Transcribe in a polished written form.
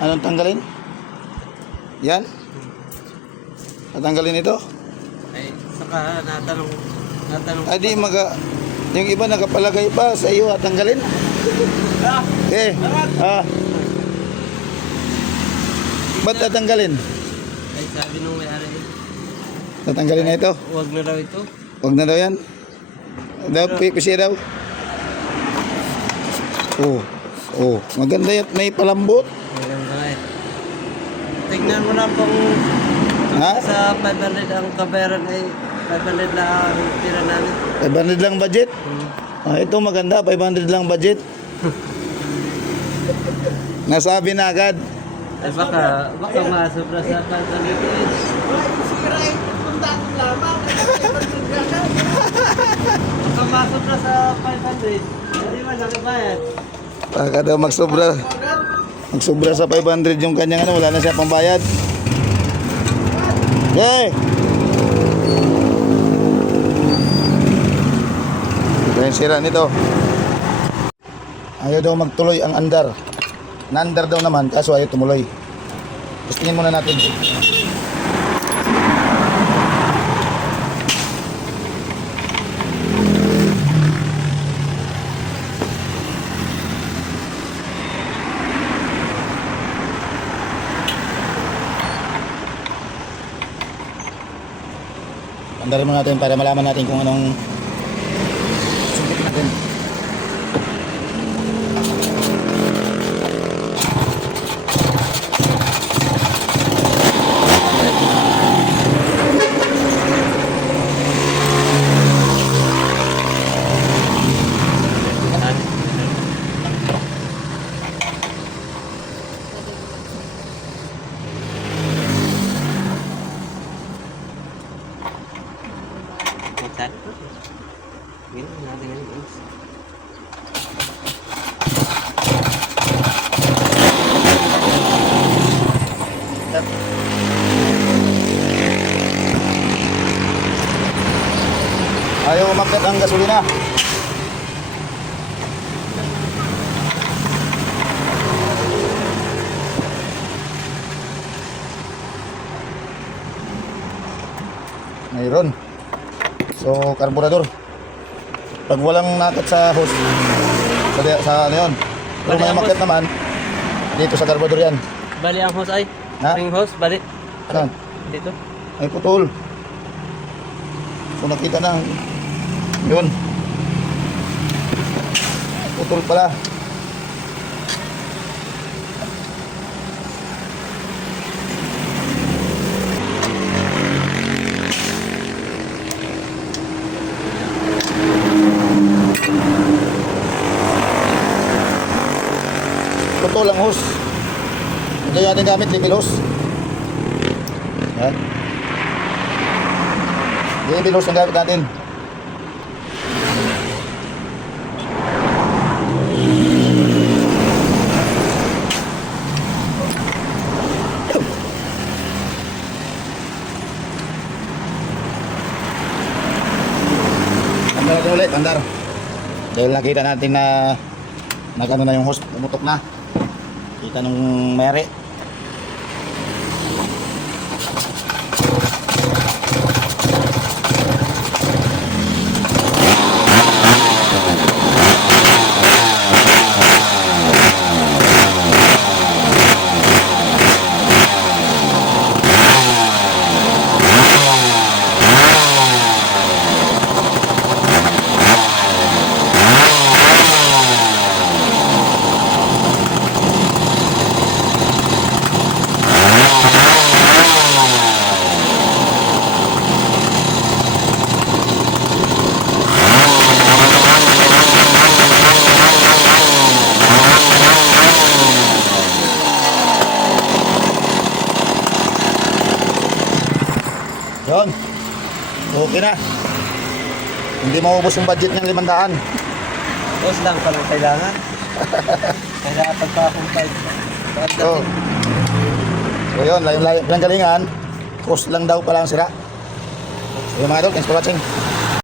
Anong tanggalin? Yan? Tatanggalin ito? Ay, saka natanong. Ay di yung iba nakapalagay pa sa iyo at tanggalin. Okay. Ba't tatanggalin? Ay, sabi nung may-ari. Tatanggalin na ito? Huwag na daw ito. Huwag na daw yan? Pipisi daw? Maganda yan. May palambot. Maganda nga eh. Tignan mo na kung sa 500 ang kabayaran ay 500 lang ang tira namin. 500 lang budget? Ito maganda, 500 lang budget. Nasabi na agad. Ay baka masubra sa 500 eh. Baka masubra sa 500. Hindi man nakabayad. Baka daw magsubra sa 500 yung kanyang wala na siya pambayad. Okay. Ito yung sira nito. Ayaw daw magtuloy ang andar. Na-andar daw naman kaso ayaw tumuloy. Testingin muna natin. Andarin mo natin para malaman natin kung anong sungkit natin. Ayaw umakyat ang gasolina. Mayroon. So, karburador. Pag walang nakat sa hose, sa ano yun. Pero may umakyat naman, dito sa karburador yan. Bali ang hose ay? Ring hose, bali. Saan? Dito. Ay putol. So nakita na. Yun. Putol pala. Putol ang hose. Ito yung ating gamit, libil hose. Yan. Libil hose ang gamit natin. Andar natin ulit, andar. Dahil nakita natin na nagano na yung hose, pumutok na. Kita nung mayari. Yun. Okay na. Hindi maubos yung budget ng 500. Hose lang palang kailangan. Kailangan pagkakumpay. So yun, yung galingan, cost lang daw pala ang sira. So yun mga idol, thanks for watching.